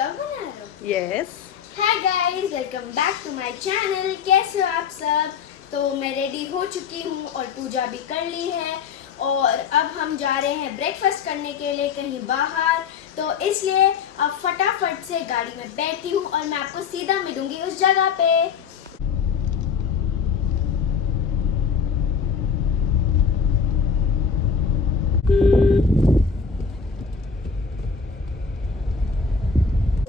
Blog बना रहे हो? Yes. Hi guys, welcome back to my channel. कैसे हो आप सब? तो मैं रेडी हो चुकी हूँ और पूजा भी कर ली है और अब हम जा रहे हैं ब्रेकफास्ट करने के लिए कहीं बाहर। तो इसलिए अब फटाफट से गाड़ी में बैठी हूँ और मैं आपको सीधा मिलूंगी उस जगह पे।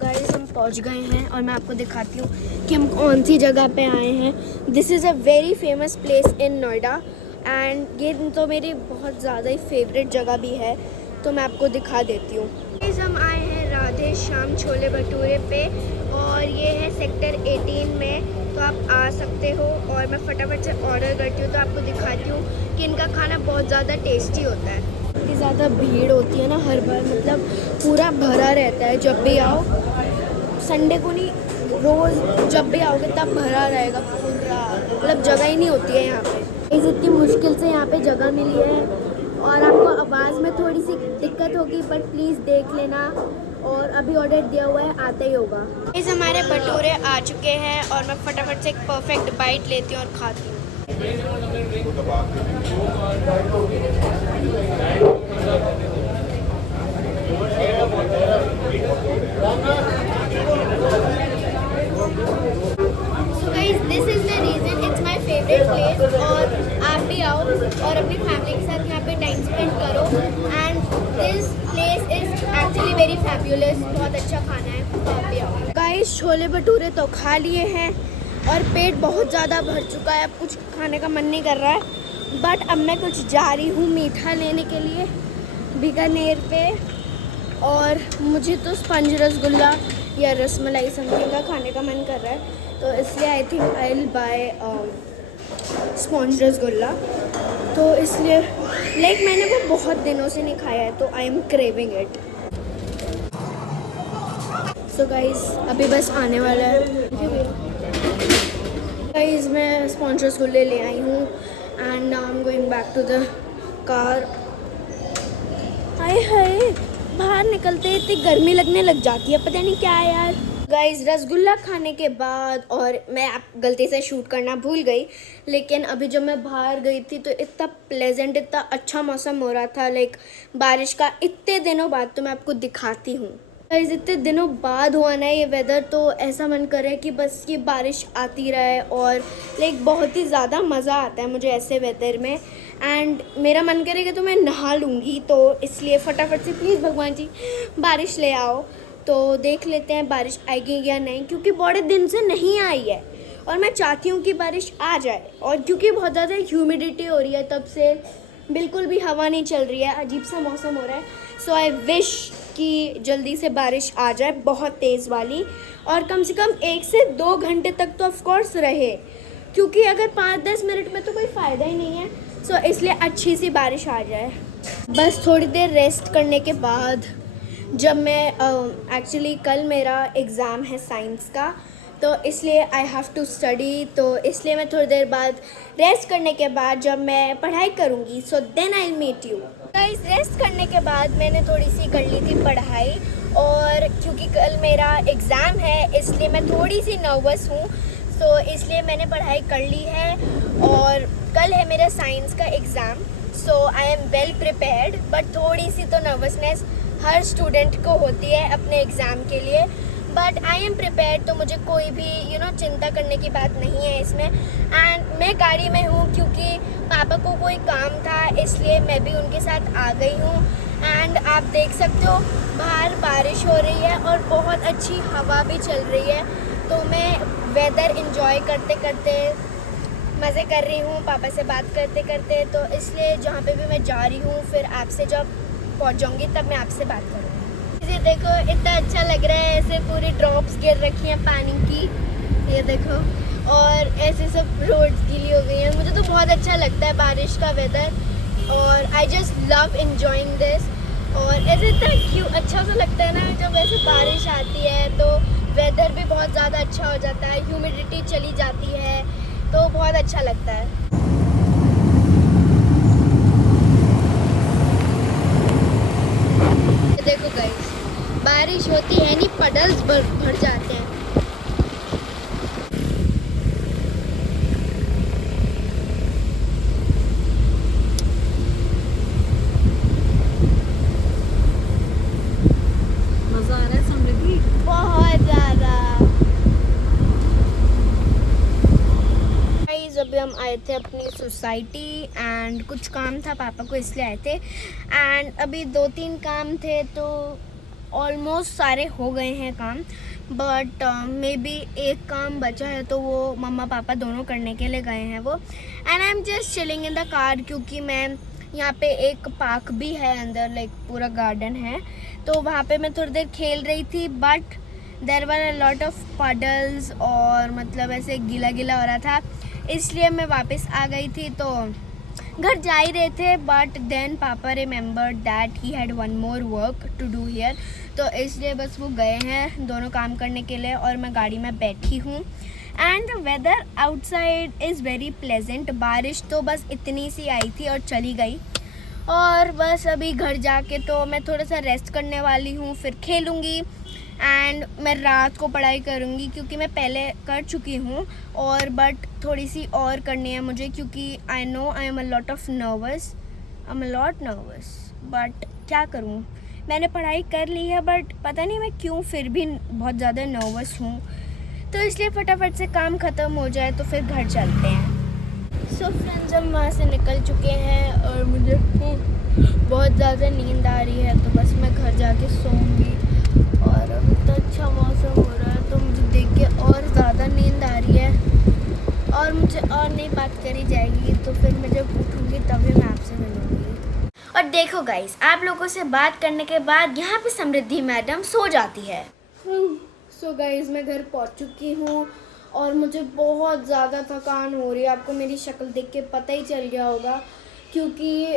गाइस, हम पहुंच गए हैं और मैं आपको दिखाती हूँ कि हम कौन सी जगह पे आए हैं। This is a very famous place in Noida and ये तो मेरी बहुत ज़्यादा ही फेवरेट जगह भी है, तो मैं आपको दिखा देती हूँ। गाइस, हम आए हैं राधे श्याम छोले भटूरे पे और ये है सेक्टर 18 में, तो आप आ सकते हो। और मैं फटाफट से ऑर्डर करती हूँ तो आपको दिखाती हूँ कि इनका खाना बहुत ज़्यादा टेस्टी होता है। इतनी ज़्यादा भीड़ होती है ना हर बार, मतलब पूरा भरा रहता है। जब भी आओ, संडे को नहीं, रोज़ जब भी आओगे तब भरा रहेगा पूरा, मतलब जगह ही नहीं होती है यहाँ पे। इतनी मुश्किल से यहाँ पे जगह मिली है और आपको आवाज़ में थोड़ी सी दिक्कत होगी, बट प्लीज़ देख लेना। और अभी ऑर्डर दिया हुआ है, आता ही होगा। इस हमारे भटूरे आ चुके हैं और मैं फटाफट से एक परफेक्ट बाइट लेती हूँ और खाती हूँ। So guys, this is the reason it's my favorite place। और आप भी आओ और अपनी फैमिली के साथ यहाँ पे टाइम स्पेंड करो। And this place is actually very fabulous. बहुत अच्छा खाना है, तो आप भी आओ। गाइस, छोले भटूरे तो खा लिए हैं और पेट बहुत ज़्यादा भर चुका है, अब कुछ खाने का मन नहीं कर रहा है। बट अब मैं कुछ जा रही हूँ मीठा लेने के लिए बीकानेर पे, और मुझे तो स्पंज रसगुल्ला या रसमलाई समथिंग का खाने का मन कर रहा है, तो इसलिए I think I will buy sponge rasgulla. तो इसलिए लाइक मैंने वो बहुत दिनों से नहीं खाया है, तो I am craving it. So guys, अभी बस आने वाला है। गाइज, मैं स्पंज रसगुल्ले ले आई हूँ and now I am going back to the car. Hi hi, बाहर निकलते इतनी गर्मी लगने लग जाती है, पता नहीं क्या है यार। गाइस, रसगुल्ला खाने के बाद, और मैं गलती से शूट करना भूल गई, लेकिन अभी जब मैं बाहर गई थी तो इतना प्लेजेंट, इतना अच्छा मौसम हो रहा था, लाइक बारिश का। इतने दिनों बाद तो मैं आपको दिखाती हूँ गाइस, इतने दिनों बाद हुआ ना ये वेदर, तो ऐसा मन करे कि बस ये बारिश आती रहे और लाइक बहुत ही ज़्यादा मज़ा आता है मुझे ऐसे वेदर में। एंड मेरा मन करेगा तो मैं नहा लूँगी, तो इसलिए फटाफट से प्लीज़ भगवान जी बारिश ले आओ। तो देख लेते हैं बारिश आएगी या नहीं, क्योंकि बड़े दिन से नहीं आई है और मैं चाहती हूँ कि बारिश आ जाए। और क्योंकि बहुत ज़्यादा ह्यूमिडिटी हो रही है, तब से बिल्कुल भी हवा नहीं चल रही है, अजीब सा मौसम हो रहा है। सो आई विश कि जल्दी से बारिश आ जाए, बहुत तेज़ वाली, और कम से कम 1 से 2 घंटे तक तो ऑफ कोर्स रहे, क्योंकि अगर 5-10 मिनट में तो कोई फ़ायदा ही नहीं है। सो इसलिए अच्छी सी बारिश आ जाए। बस थोड़ी देर रेस्ट करने के बाद, जब मैं एक्चुअली कल मेरा एग्ज़ाम है साइंस का, तो इसलिए आई हैव टू स्टडी, तो इसलिए मैं थोड़ी देर बाद रेस्ट करने के बाद जब मैं पढ़ाई करूँगी, so then I will meet you guys. Rest करने के बाद मैंने थोड़ी सी कर ली थी पढ़ाई, और क्योंकि कल मेरा एग्ज़ाम है इसलिए मैं थोड़ी सी नर्वस हूँ, तो इसलिए मैंने पढ़ाई कर ली है। और कल है मेरा साइंस का exam, so I am well prepared, but थोड़ी सी तो नर्वसनेस हर स्टूडेंट को होती है अपने एग्ज़ाम के लिए, बट आई एम प्रिपेयर्ड, तो मुझे कोई भी चिंता करने की बात नहीं है इसमें। एंड मैं गाड़ी में हूँ क्योंकि पापा को कोई काम था, इसलिए मैं भी उनके साथ आ गई हूँ। एंड आप देख सकते हो बाहर बारिश हो रही है और बहुत अच्छी हवा भी चल रही है, तो मैं वेदर एंजॉय करते करते मज़े कर रही हूँ, पापा से बात करते करते। तो इसलिए जहाँ पे भी मैं जा रही हूँ, फिर आपसे जब पहुँच जाऊँगी तब मैं आपसे बात करूँगी। ये देखो, इतना अच्छा लग रहा है, ऐसे पूरी ड्रॉप्स गिर रखी हैं पानी की, ये देखो, और ऐसे सब रोड्स गीली हो गई हैं। मुझे तो बहुत अच्छा लगता है बारिश का वेदर, और I just love enjoying this. और ऐसे इतना क्यों अच्छा सा लगता है ना जब ऐसे बारिश आती है, तो वेदर भी बहुत ज़्यादा अच्छा हो जाता है, ह्यूमिडिटी चली जाती है, तो बहुत अच्छा लगता है। देखो गाइस, बारिश होती है नहीं, पड़ बादल भर जाते हैं। मजा आ रहा है समृद्धि? बहुत ज़्यादा। अभी हम आए थे अपनी सोसाइटी एंड कुछ काम था पापा को, इसलिए आए थे। एंड अभी 2-3 काम थे तो ऑलमोस्ट सारे हो गए हैं काम, बट मे बी एक काम बचा है तो वो मम्मा पापा दोनों करने के लिए गए हैं वो। And I am just chilling in the car, क्योंकि मैं यहाँ पे एक पार्क भी है अंदर, लाइक पूरा गार्डन है, तो वहाँ पे मैं थोड़ी देर खेल रही थी। But there were a lot of puddles और मतलब ऐसे गीला गीला हो रहा था, इसलिए मैं वापस आ गई थी। तो घर जा ही रहे थे, बट देन पापा remembered that he had one more work to do here, तो इसलिए बस वो गए हैं दोनों काम करने के लिए और मैं गाड़ी में बैठी हूँ। And the weather outside is very pleasant. बारिश तो बस इतनी सी आई थी और चली गई, और बस अभी घर जाके तो मैं थोड़ा सा रेस्ट करने वाली हूँ, फिर खेलूँगी एंड मैं रात को पढ़ाई करूँगी, क्योंकि मैं पहले कर चुकी हूँ और बट थोड़ी सी और करनी है मुझे, क्योंकि I know I am a lot nervous. But क्या करूँ, मैंने पढ़ाई कर ली है बट पता नहीं मैं क्यों फिर भी बहुत ज़्यादा नर्वस हूँ, तो इसलिए फटाफट से काम ख़त्म हो जाए तो फिर घर चलते हैं। सो फ्रेंड्स, हम वहाँ से निकल चुके हैं और मुझे बहुत ज़्यादा नींद आ रही है, तो बस मैं घर जाके सोऊंगी। और अभी तो अच्छा मौसम हो रहा है तो मुझे देख के और ज़्यादा नींद आ रही है और मुझे और नहीं बात करी जाएगी, तो फिर मैं जब उठूँगी तभी मैं आपसे मिलूँगी। और देखो गाइस, आप लोगों से बात करने के बाद यहाँ पे समृद्धि मैडम सो जाती है। सो गाइस, मैं घर पहुँच चुकी हूँ और मुझे बहुत ज़्यादा थकान हो रही है। आपको मेरी शक्ल देख के पता ही चल गया होगा, क्योंकि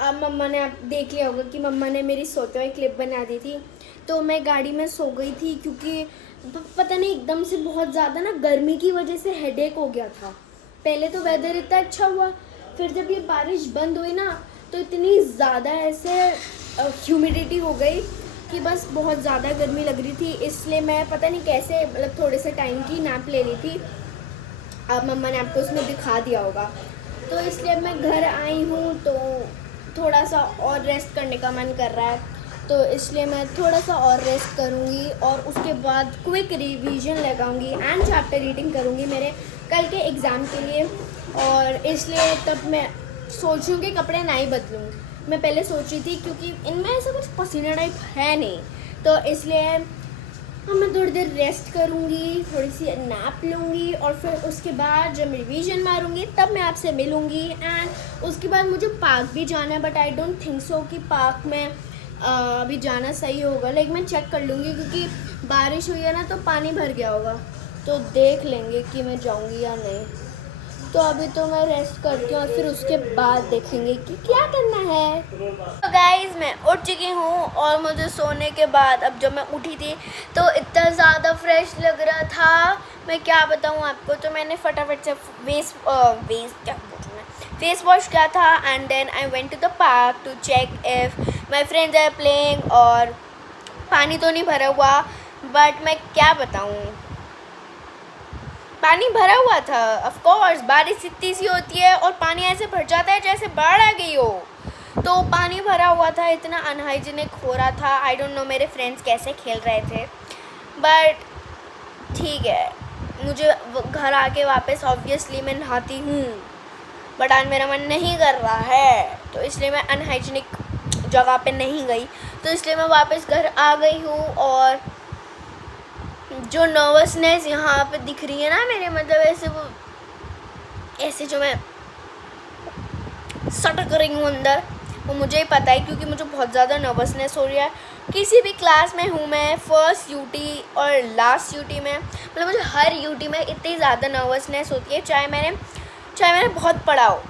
अब मम्मा ने, आप देख लिया होगा कि मम्मा ने मेरी सोते हुए क्लिप बना दी थी, तो मैं गाड़ी में सो गई थी, क्योंकि पता नहीं एकदम से बहुत ज़्यादा ना गर्मी की वजह से हेडेक हो गया था। पहले तो वेदर इतना अच्छा हुआ, फिर जब ये बारिश बंद हुई ना तो इतनी ज़्यादा ऐसे ह्यूमिडिटी हो गई कि बस बहुत ज़्यादा गर्मी लग रही थी, इसलिए मैं पता नहीं कैसे मतलब थोड़े से टाइम की नैप ले ली थी। अब मम्मा ने आपको उसमें दिखा दिया होगा, तो इसलिए मैं घर आई हूँ तो थोड़ा सा और रेस्ट करने का मन कर रहा है, तो इसलिए मैं थोड़ा सा और रेस्ट करूँगी और उसके बाद क्विक रिवीजन लगाऊंगी एंड चैप्टर रीडिंग करूँगी मेरे कल के एग्ज़ाम के लिए। और इसलिए तब मैं सोच रही हूँ कि कपड़े ना ही बदलूँ। मैं पहले सोची थी, क्योंकि इनमें ऐसा कुछ पसीना टाइप है नहीं, तो इसलिए मैं थोड़ी देर रेस्ट करूँगी, थोड़ी सी नैप लूँगी और फिर उसके बाद जब रिवीजन मारूँगी तब मैं आपसे मिलूँगी। एंड उसके बाद मुझे पार्क भी जाना है, but I don't think so कि पार्क में अभी जाना सही होगा। लाइक मैं चेक कर लूँगी, क्योंकि बारिश हुई है ना तो पानी भर गया होगा, तो देख लेंगे कि मैं जाऊँगी या नहीं। तो अभी तो मैं रेस्ट करती हूँ और फिर उसके बाद देखेंगे कि क्या करना है। तो गाइज़, मैं उठ चुकी हूँ और मुझे सोने के बाद अब जब मैं उठी थी तो इतना ज़्यादा फ्रेश लग रहा था, मैं क्या बताऊँ आपको। तो मैंने फटाफट से फेस वॉश किया था and then I went to the park to check if my friends are playing. और पानी तो नहीं भरा हुआ, बट मैं क्या बताऊँ, पानी भरा हुआ था। ऑफ कोर्स बारिश इतनी सी होती है और पानी ऐसे भर जाता है जैसे बाढ़ आ गई हो, तो पानी भरा हुआ था, इतना अनहाइजीनिक हो रहा था। आई डोंट नो मेरे फ्रेंड्स कैसे खेल रहे थे, बट ठीक है, मुझे घर आके वापस ऑब्वियसली मैं नहाती हूँ, बट आज मेरा मन नहीं कर रहा है, तो इसलिए मैं अनहाइजीनिक जगह पे नहीं गई, तो इसलिए मैं वापस घर आ गई हूँ। और जो नर्वसनेस यहाँ पे दिख रही है ना मेरे, मतलब ऐसे जो मैं सटक रही हूँ अंदर, वो मुझे ही पता है, क्योंकि मुझे बहुत ज़्यादा नर्वसनेस हो रही है। किसी भी क्लास में हूँ मैं, फर्स्ट यूटी और लास्ट यूटी में, मतलब मुझे हर यूटी में इतनी ज़्यादा नर्वसनेस होती है, चाहे मैंने बहुत पढ़ा हो,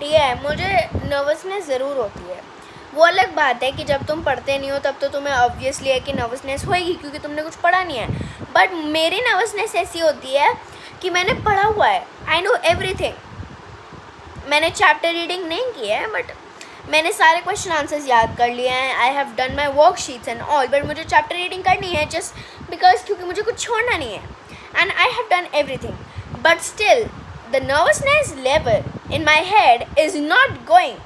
ठीक है, मुझे नर्वसनेस ज़रूर होती है। वो अलग बात है कि जब तुम पढ़ते नहीं हो तब तो तुम्हें ऑब्वियसली है कि नर्वसनेस होएगी, क्योंकि तुमने कुछ पढ़ा नहीं है। बट मेरी नर्वसनेस ऐसी होती है कि मैंने पढ़ा हुआ है, आई नो एवरीथिंग। मैंने चैप्टर रीडिंग नहीं की है, बट मैंने सारे क्वेश्चन आंसर्स याद कर लिए हैं। I have done my worksheets and all, but मुझे चैप्टर रीडिंग करनी है जस्ट बिकॉज क्योंकि मुझे कुछ छोड़ना नहीं है and I have done everything but still the nervousness level in my head is not going.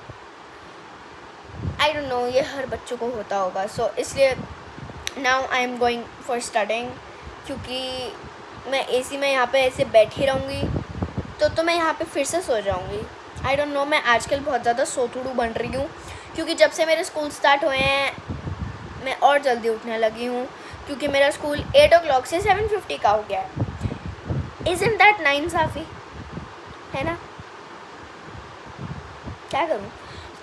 I don't know, ये हर बच्चों को होता होगा. सो इसलिए now I am going for studying. क्योंकि मैं एसी में यहाँ पे ऐसे बैठी रहूँगी तो मैं यहाँ पे फिर से सो जाऊँगी. आई डोंट नो, मैं आजकल बहुत ज़्यादा सोतुड़ू बन रही हूँ क्योंकि जब से मेरे स्कूल स्टार्ट हुए हैं मैं और जल्दी उठने लगी हूँ क्योंकि मेरा स्कूल 8 o'clock से 7:50 का हो गया है. Isn't that नाइंसाफ़ी है ना? क्या करूँ?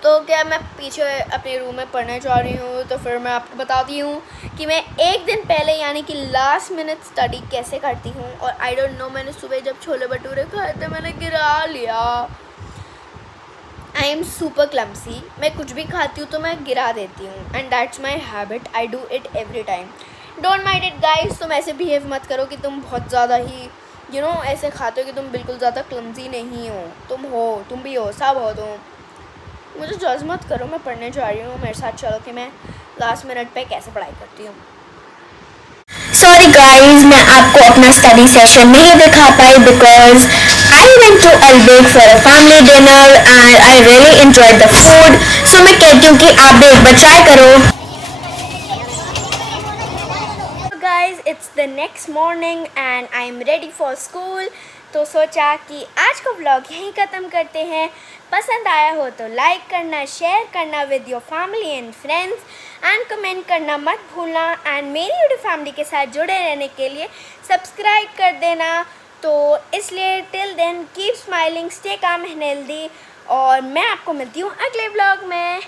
तो क्या मैं पीछे अपने रूम में पढ़ने जा रही हूँ तो फिर मैं आपको बताती हूँ कि मैं एक दिन पहले यानी कि लास्ट मिनट स्टडी कैसे करती हूँ. और आई डोंट नो, मैंने सुबह जब छोले भटूरे खाए थे मैंने गिरा लिया. I am super clumsy. मैं कुछ भी खाती हूँ तो मैं गिरा देती हूँ and that's my habit. I do it every time. Don't mind it guys. तुम ऐसे बिहेव मत करो कि तुम बहुत ज़्यादा ही ऐसे खाते हो कि तुम बिल्कुल ज़्यादा क्लम्सी नहीं हो. तुम भी हो, सब हो तुम. मुझे जज मत करो, मैं पढ़ने जा रही हूँ. मेरे साथ चलो कि मैं लास्ट मिनट पे कैसे पढ़ाई करती हूँ. सॉरी गाइस, मैं आपको अपना स्टडी सेशन नहीं दिखा पाई because I went to Albaik for a family dinner and I really enjoyed the food. So मैं कहती हूँ कि आप भी एक बार ट्राई करो. Guys, it's the next morning and I am ready for school. तो सोचा कि आज का व्लॉग यहीं ख़त्म करते हैं. पसंद आया हो तो लाइक करना, शेयर करना with your family and friends and comment करना मत भूलना. एंड मेरी यूट्यूब फैमिली के साथ जुड़े रहने के लिए सब्सक्राइब कर देना. तो इसलिए till then keep smiling, stay calm and healthy. और मैं आपको मिलती हूँ अगले व्लॉग में.